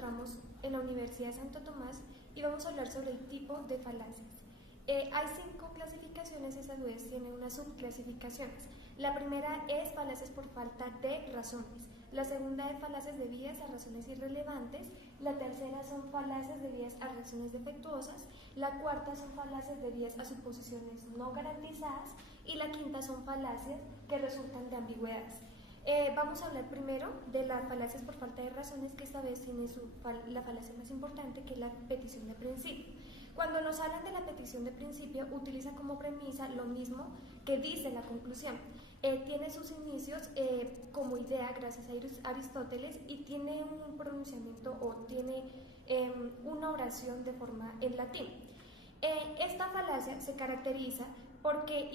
encontramos en la Universidad de Santo Tomás y vamos a hablar sobre el tipo de falacias. Hay 5 clasificaciones y a su vez tiene unas subclasificaciones. La primera es falacias por falta de razones. La segunda es falacias debidas a razones irrelevantes. La tercera son falacias debidas a razones defectuosas. La cuarta son falacias debidas a suposiciones no garantizadas. Y la quinta son falacias que resultan de ambigüedades. Vamos a hablar primero de las falacias por falta de razones, que esta vez tiene la falacia más importante, que es la petición de principio. Cuando nos hablan de la petición de principio, utiliza como premisa lo mismo que dice la conclusión. Tiene sus inicios como idea gracias a Aristóteles y tiene un pronunciamiento o tiene una oración de forma en latín. Esta falacia se caracteriza porque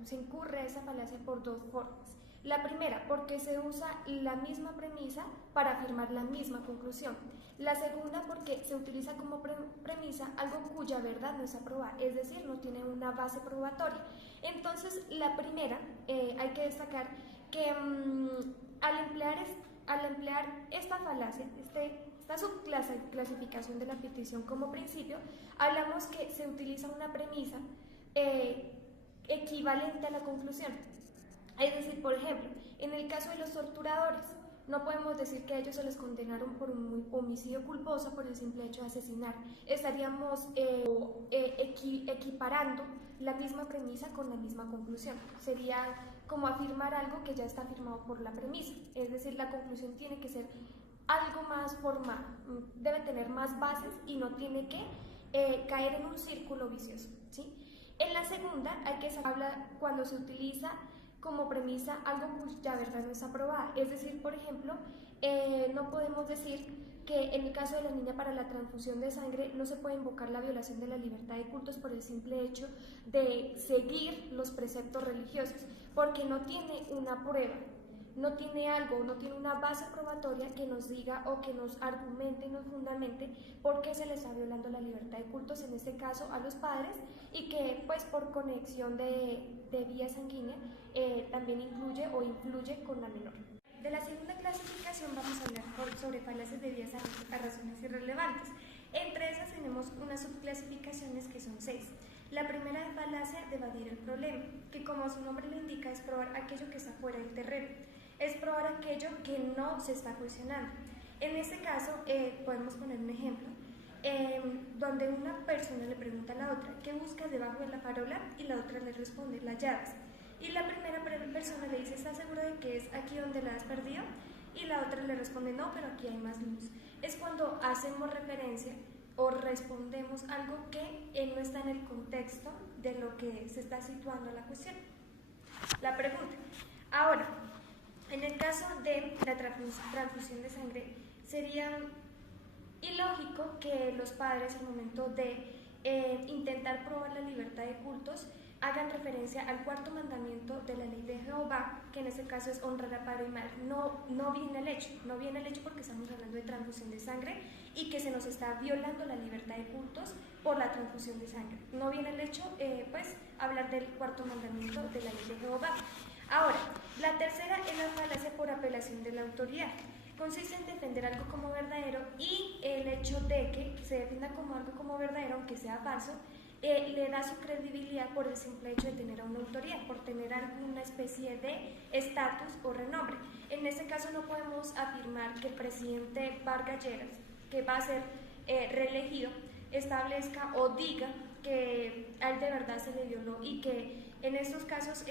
se incurre a esa falacia por dos formas. La primera, porque se usa la misma premisa para afirmar la misma conclusión. La segunda, porque se utiliza como premisa algo cuya verdad no es aprobada, es decir, no tiene una base probatoria. Entonces, la primera, hay que destacar que al emplear esta falacia, esta subclasificación de la petición como principio, hablamos que se utiliza una premisa equivalente a la conclusión. Es decir, por ejemplo, en el caso de los torturadores, no podemos decir que a ellos se les condenaron por un homicidio culposo por el simple hecho de asesinar. Estaríamos equiparando la misma premisa con la misma conclusión. Sería como afirmar algo que ya está afirmado por la premisa. Es decir, la conclusión tiene que ser algo más formal, debe tener más bases y no tiene que caer en un círculo vicioso, ¿sí? En la segunda hay que hablar cuando se utiliza como premisa algo cuya verdad no es aprobada. Es decir, por ejemplo, no podemos decir que en el caso de la niña para la transfusión de sangre no se puede invocar la violación de la libertad de cultos por el simple hecho de seguir los preceptos religiosos, porque no tiene una prueba, no tiene algo, no tiene una base probatoria que nos diga o que nos argumente y nos fundamente por qué se le está violando la libertad de cultos, en este caso a los padres, y que pues por conexión de vía sanguínea también incluye o influye con la menor. De la segunda clasificación vamos a hablar sobre falacias debidas a razones irrelevantes. Entre esas tenemos unas subclasificaciones que son 6. La primera es falacia de evadir el problema, que como su nombre lo indica es probar aquello que está fuera del terreno, es probar aquello que no se está cuestionando. En este caso podemos poner un ejemplo donde una persona le pregunta a la otra ¿qué buscas debajo de la farola? Y la otra le responde las llaves. Y la primera persona le dice ¿estás segura de que es aquí donde la has perdido? Y la otra le responde no, pero aquí hay más luz. Es cuando hacemos referencia o respondemos algo que no está en el contexto de lo que se está situando la cuestión, la pregunta. Ahora, en el caso de la transfusión de sangre, sería ilógico que los padres al momento de intentar probar la libertad de cultos hagan referencia al cuarto mandamiento de la ley de Jehová, que en este caso es honrar a padre y madre. No viene el hecho porque estamos hablando de transfusión de sangre y que se nos está violando la libertad de cultos por la transfusión de sangre. No viene el hecho, pues, hablar del cuarto mandamiento de la ley de Jehová. Ahora, la tercera es la falacia por apelación de la autoridad. Consiste en defender algo como verdadero y el hecho de que se defienda como algo como verdadero, aunque sea falso, le da su credibilidad por el simple hecho de tener a una autoridad, por tener alguna especie de estatus o renombre. En este caso no podemos afirmar que el presidente Vargas Lleras, que va a ser reelegido, establezca o diga que a él de verdad se le violó y que en estos casos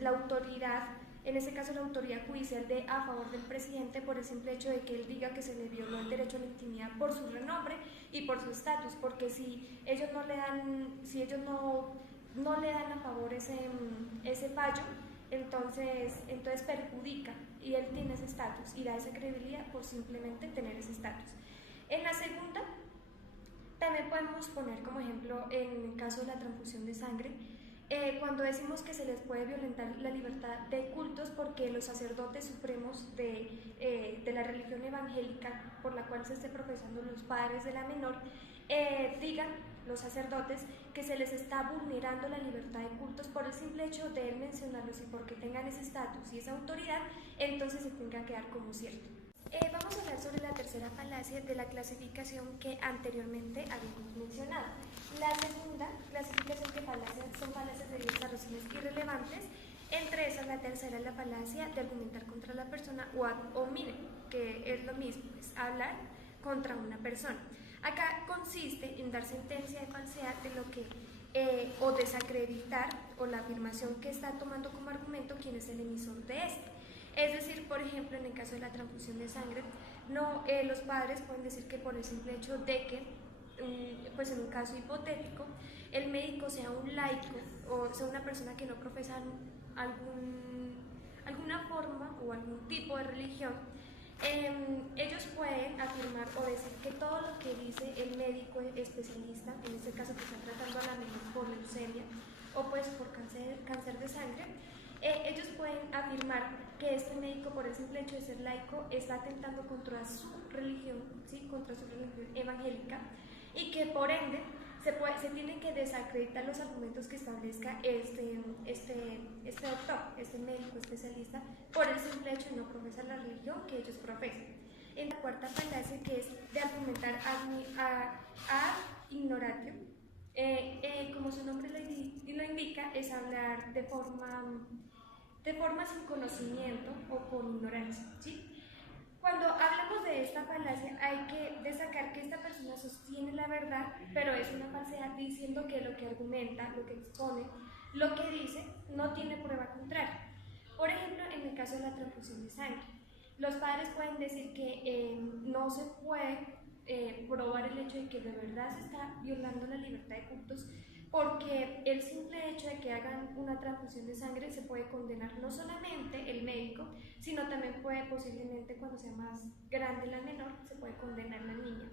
la autoridad, en este caso la autoridad judicial, de a favor del presidente por el simple hecho de que él diga que se le violó el derecho a la intimidad por su renombre y por su estatus, porque si ellos no le dan a favor ese fallo, entonces perjudica, y él tiene ese estatus y da esa credibilidad por simplemente tener ese estatus. En la segunda, también podemos poner como ejemplo en el caso de la transfusión de sangre, cuando decimos que se les puede violentar la libertad de cultos porque los sacerdotes supremos de la religión evangélica por la cual se esté profesando los padres de la menor, digan los sacerdotes que se les está vulnerando la libertad de cultos por el simple hecho de él mencionarlos y porque tengan ese estatus y esa autoridad, entonces se tenga que dar como cierto. Vamos a hablar sobre la tercera falacia de la clasificación que anteriormente habíamos mencionado. La segunda clasificación de falacias son falacias de diversas razones irrelevantes. Entre esas, la tercera es la falacia de argumentar contra la persona o ad hominem, que es lo mismo, es hablar contra una persona. Acá consiste en dar sentencia de falsedad de lo que o desacreditar o la afirmación que está tomando como argumento quien es el emisor de este. Es decir, por ejemplo, en el caso de la transfusión de sangre, los padres pueden decir que por el simple hecho de que, pues en un caso hipotético, el médico sea un laico o sea una persona que no profesa alguna forma o algún tipo de religión, ellos pueden afirmar o decir que todo lo que dice el médico especialista, en este caso que está tratando a la menor por leucemia o pues por cáncer de sangre, ellos pueden afirmar que este médico, por el simple hecho de ser laico, está atentando contra su religión, ¿sí? Contra su religión evangélica, y que por ende se tienen que desacreditar los argumentos que establezca este doctor, este médico especialista, por el simple hecho de no profesar la religión que ellos profesan. En la cuarta falacia, que es de argumentar ad ignoratio, como su nombre lo indica, es hablar de forma sin conocimiento o con ignorancia, ¿sí? Cuando hablamos de esta falacia hay que destacar que esta persona sostiene la verdad, pero es una falsedad diciendo que lo que argumenta, lo que expone, lo que dice, no tiene prueba contraria. Por ejemplo, en el caso de la transfusión de sangre, los padres pueden decir que no se puede probar el hecho de que de verdad se está violando la libertad de cultos, porque el simple hecho de que hagan una transfusión de sangre se puede condenar no solamente el médico, sino también puede posiblemente, cuando sea más grande la menor, se puede condenar la niña.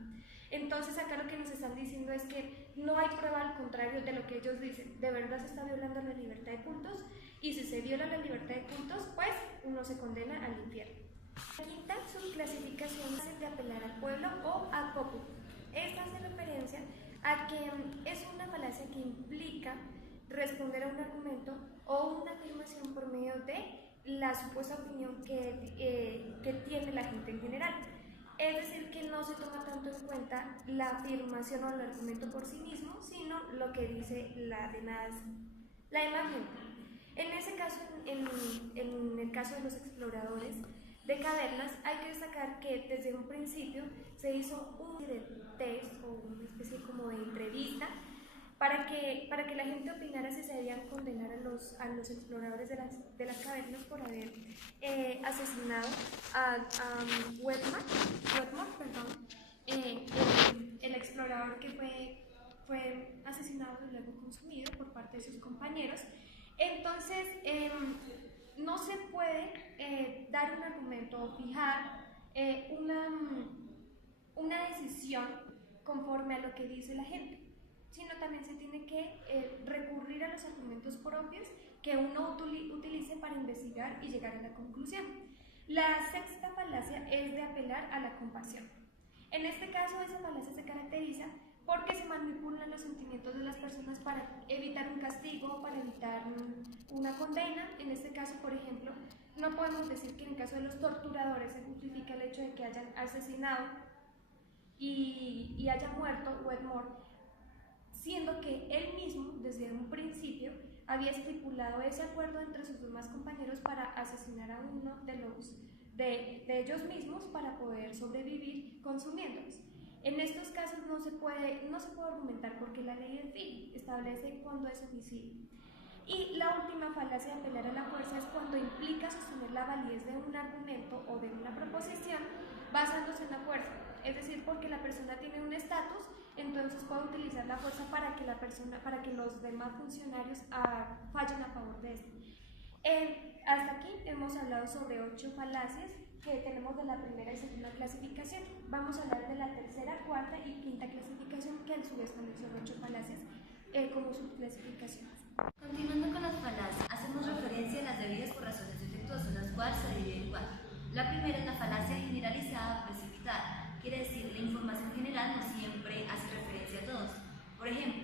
Entonces acá lo que nos están diciendo es que no hay prueba al contrario de lo que ellos dicen. De verdad se está violando la libertad de cultos, y si se viola la libertad de cultos, pues uno se condena al infierno. La quinta subclasificación es de apelar al pueblo o ad populi. Esta hace referencia a que es una falacia que implica responder a un argumento o una afirmación por medio de la supuesta opinión que tiene la gente en general. Es decir, que no se toma tanto en cuenta la afirmación o el argumento por sí mismo, sino lo que dice la demás gente. En ese caso, en el caso de los exploradores de cavernas, hay que destacar que desde un principio se hizo un test o una especie como de entrevista para que la gente opinara si se debían condenar a los exploradores de las cavernas por haber asesinado a Wedmore, el explorador que fue asesinado y luego consumido por parte de sus compañeros. Entonces, no se puede dar un argumento o fijar una decisión conforme a lo que dice la gente, sino también se tiene que recurrir a los argumentos propios que uno utilice para investigar y llegar a la conclusión. La sexta falacia es de apelar a la compasión. En este caso, esa falacia se caracteriza porque se manipulan los sentimientos de las personas para evitar un castigo, para evitar una condena. En este caso, por ejemplo, no podemos decir que en el caso de los torturadores se justifica el hecho de que hayan asesinado y haya muerto Wedmore, siendo que él mismo, desde un principio, había estipulado ese acuerdo entre sus demás compañeros para asesinar a uno de ellos mismos para poder sobrevivir consumiéndolos. En estos casos no se puede argumentar porque la ley en fin establece cuándo es homicidio. Y la última falacia de apelar a la fuerza es cuando implica sostener la validez de un argumento o de una proposición basándose en la fuerza, es decir, porque la persona tiene un estatus, entonces puede utilizar la fuerza para que los demás funcionarios fallen a favor de esto. Hasta aquí hemos hablado sobre 8 falacias que tenemos de la primera y segunda clasificación. Vamos a hablar de la tercera, cuarta y quinta clasificación, que a su vez también son 8 falacias como subclasificaciones. Continuando con las falacias, hacemos referencia a las debidas por razones defectuosas, las cuales se dividen en 4. La primera es la falacia generalizada o precipitada, quiere decir la información general no siempre hace referencia a todos. Por ejemplo,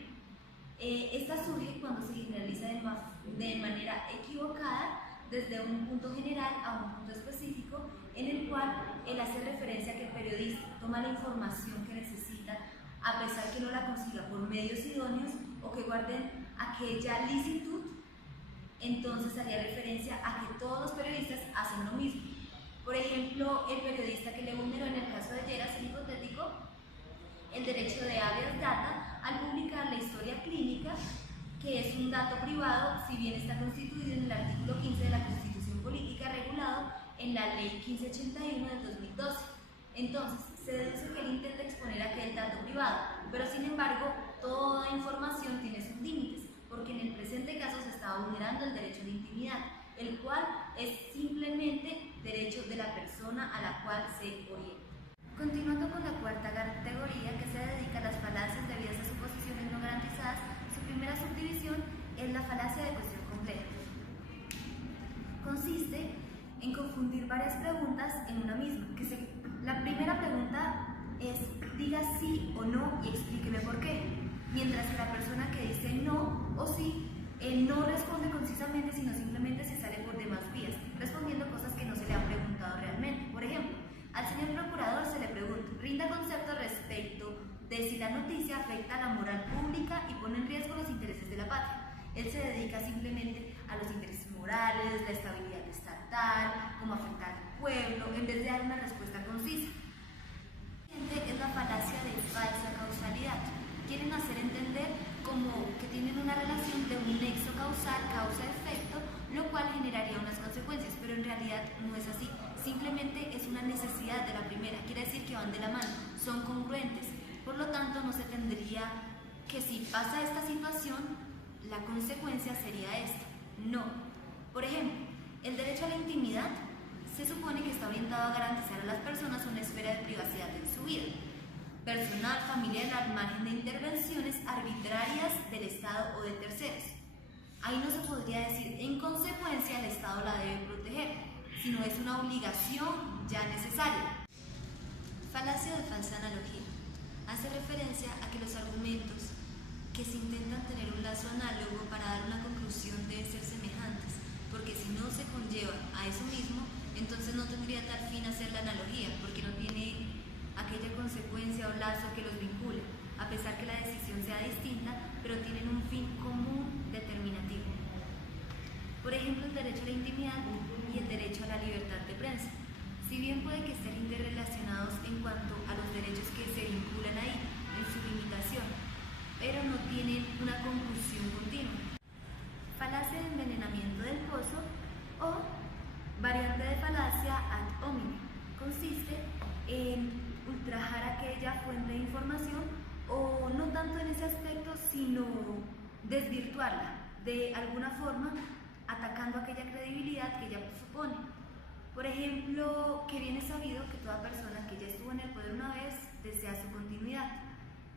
esta surge cuando se generaliza de manera equivocada desde un punto general a un punto específico en el cual él hace referencia a que el periodista toma la información que necesita, a pesar que no la consiga por medios idóneos o que guarden aquella licitud. Entonces haría referencia a que todos los periodistas hacen lo mismo. Por ejemplo, el periodista que le vulneró en el caso de Lleras, el hipotético, el derecho de habeas data al publicar la historia clínica, que es un dato privado, si bien está constituido en el artículo 15 de la Constitución Política, regulado en la Ley 1581 del 2012. Entonces, se deduce que él intenta exponer aquel dato privado, pero sin embargo, toda información tiene sus límites, porque en el presente caso se estaba vulnerando el derecho de intimidad, el cual es simplemente derecho de la persona a la cual se orienta. Continuando con la cuarta categoría, que se dedica a las falacias debidas a suposiciones no garantizadas, su primera subdivisión es la falacia de cuestión completa. Consiste en confundir varias preguntas en una misma. La primera pregunta es: diga sí o no y explíqueme por qué. Mientras que la persona que dice no o sí, no responde concisamente, sino simplemente se sale por demás vías, respondiendo cosas que no se le han preguntado realmente. Por ejemplo, al señor procurador se le pregunta: rinda concepto respecto de si la noticia afecta a la moral pública y pone en riesgo los intereses de la patria. Él se dedica simplemente a los intereses morales, la estabilidad estatal, cómo afecta al pueblo, en vez de dar una respuesta concisa. Es la falacia de falsa causalidad. Quieren hacer entender como que tienen una relación de un nexo causal, causa-efecto, lo cual generaría unas consecuencias, pero en realidad no es así. Simplemente es una necesidad de la primera, quiere decir que van de la mano, son congruentes. Por lo tanto, no se tendría que si pasa esta situación, la consecuencia sería esta. No. Por ejemplo, el derecho a la intimidad se supone que está orientado a garantizar a las personas una esfera de privacidad en su vida personal, familiar, al margen de intervenciones arbitrarias del Estado o de terceros. Ahí no se podría decir, en consecuencia, el Estado la debe proteger, sino es una obligación ya necesaria. Falacia de falsa analogía. Hace referencia a que los argumentos que se intentan tener un lazo análogo para dar una conclusión deben ser semejantes, porque si no se conllevan a eso mismo, entonces no tendría tal fin hacer la analogía, porque no tiene aquella consecuencia o lazo que los vincule, a pesar que la decisión sea distinta, pero tienen un fin común determinativo. Por ejemplo, el derecho a la intimidad y el derecho a la libertad de prensa. Si bien puede que estén interrelacionados en cuanto a los derechos que se vinculan ahí, en su limitación, pero no tienen una conclusión continua. Falacia de envenenamiento del pozo o variante de falacia ad hominem. Consiste en ultrajar aquella fuente de información, o no tanto en ese aspecto, sino desvirtuarla de alguna forma, atacando aquella credibilidad que ella supone. Por ejemplo, que bien es sabido que toda persona que ya estuvo en el poder una vez desea su continuidad,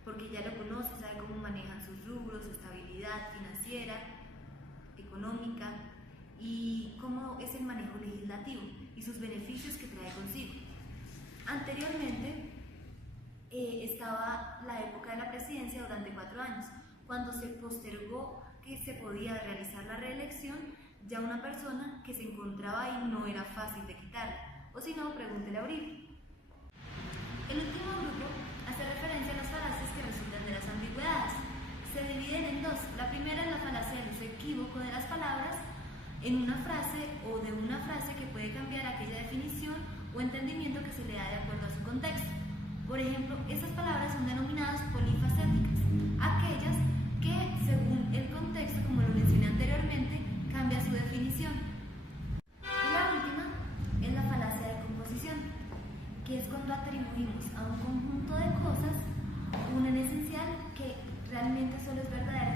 porque ya lo conoce, sabe cómo manejan sus rubros, su estabilidad financiera, económica, y cómo es el manejo legislativo y sus beneficios que trae consigo. Anteriormente estaba la época de la presidencia durante 4 años. Cuando se postergó que se podía realizar la reelección, ya una persona que se encontraba ahí no era fácil de quitarla, o si no, pregúntele a Uribe. El último grupo hace referencia a las falacias que resultan de las ambigüedades. Se dividen en dos. La primera es la falacia del uso equívoco de las palabras en una frase, o de una frase que puede cambiar aquella definición o entendimiento que se le da de acuerdo a su contexto. Por ejemplo, estas palabras son denominadas polifacéticas, aquellas que, según el contexto, como lo mencioné anteriormente, cambia su definición. Y la última es la falacia de composición, que es cuando atribuimos a un conjunto de cosas un en esencial que realmente solo es verdadero